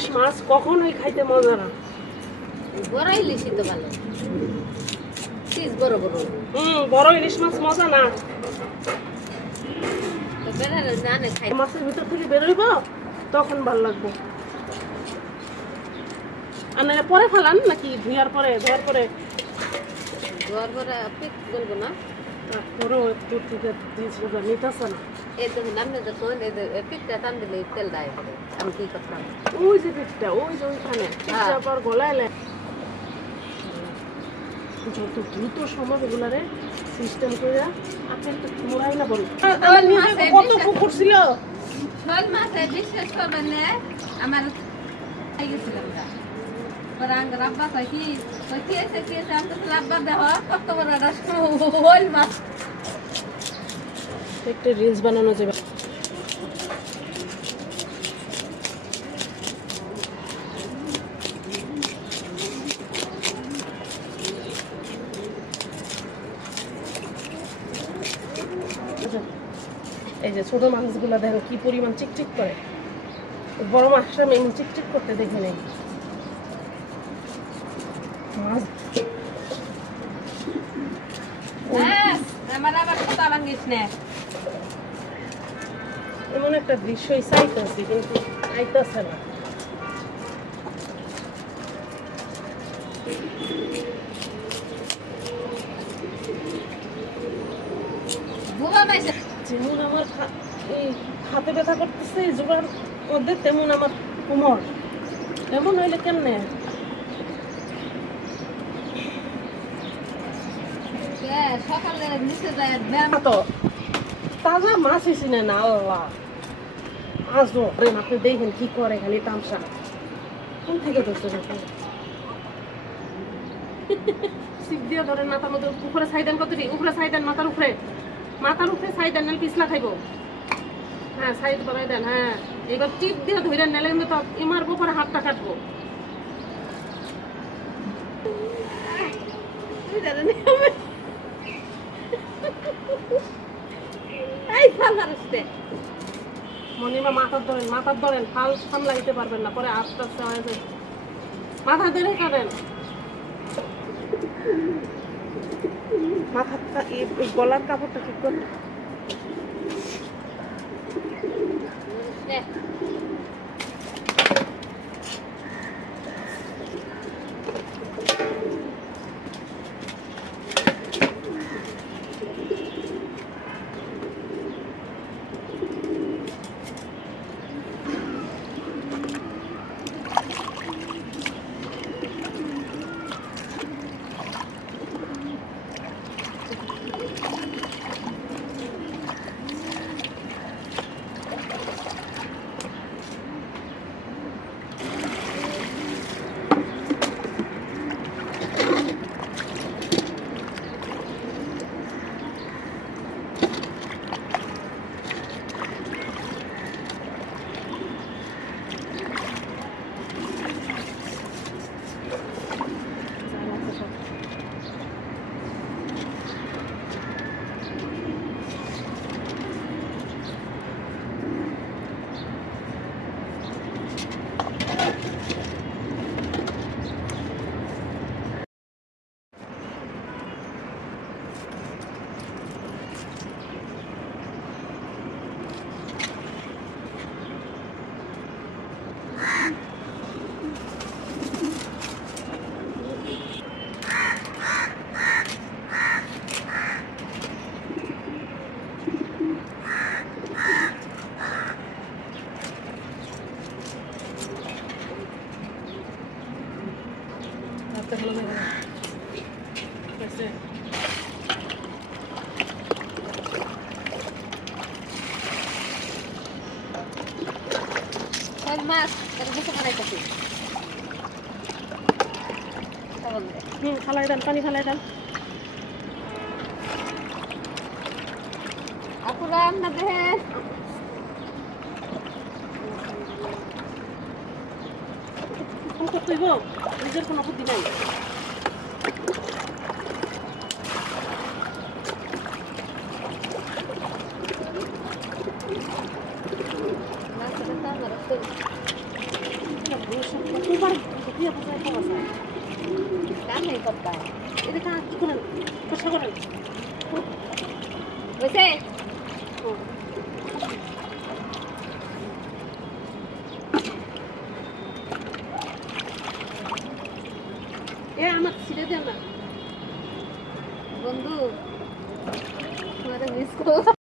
ইলিশ মাছ কখনোই খাইতে মজা না। বড় ইলিশই তো ভালো, পিস বড় বড়। বড় ইলিশ মাছ মজা না। তো বেড়ালে জানে খাই। মাছের ভিতর থেকে বেরোইব তখন ভালো লাগবে। আর না পরে ফেলান নাকি ধোয়ার পরে? ধোয়ার পরে পিস বলবো না, তারপরেও একটু থেকে দিয়েছিল নিতেছে না। এই তো নামে যখন পিসটা টান দিলে তেল দেয় পরে আমি কি করতাম। ওই যে পিঠটা, ওই যে ওইখানে পিঠটা পর গলাইলে যত দ্রুত সম্ভব এগুলারে সিস্টেম করে আপনি একটু মোড়াই না বলুন। কত পুকুর ছিল, শোল মাছে বিশ্বাস করবেন না, আমার খাই গেছিলাম না। পরে আঙ্গার আব্বা কয় কি খেয়েছে আমি তো আব্বা দেহ কত বড় একটা শোল মাছ। একটা রিলস বানানো যাবে। এই যে ছোট মাছগুলো দেখেন কি পরিমাণ চিকচিক করে, বড় মাছটা আমি এমন চিকচিক করতে দেখি নাই। মাছ আমার আবার কথা ভাঙিস না। এমন একটা দৃশ্যই চাইতেছি কিন্তু আইতেছে না। যেমন আমার এই হাতে ব্যথা করতেছে জোগাড় মধ্যে, তেমন আমার কোমর। এমন হইলে কেমনে? সকালে নিচে যায় ব্যায়াম তো তাজা মাছ এসিনে না আল্লাহ আসবো। আপনি দেখেন কি করে খালি তামসা। কোন থেকে ধরছে সিপ দিয়ে ধরেন মাথার মধ্যে। উপরে সাইডান কতটি? উপরে সাইডান, মাথার উপরে সাইডান, নাহলে পিছলা খাইবো। হ্যাঁ সাইড করাই দেন। হ্যাঁ এবার টিপ দিয়ে ধরে নাহলে কিন্তু তো মারবো, পরে হাতটা কাটবো। মনিমা মাথার ধরেন ফাল সামলাইতে পারবেন না, পরে আস্তে আস্তে হয়ে যায়। মাথা ধরে খাবেন, মাথাটা গলার কাপড়টা ঠিক করে। মাছ কিছু বানাইতেছি। ফালাই দেন, পানি ফালাই দেন। আপুরা আমরা দেখেন নিজের কোনো বুদ্ধি নাই। কুমার দিয়ে বুঝাই পাওয়া যায় কাম নেই করতে এটা কাজ কি করেন কষ্ট করেন বুঝছে এ আমার ছিঁড়ে দেন না বন্ধু তোমার মিস করো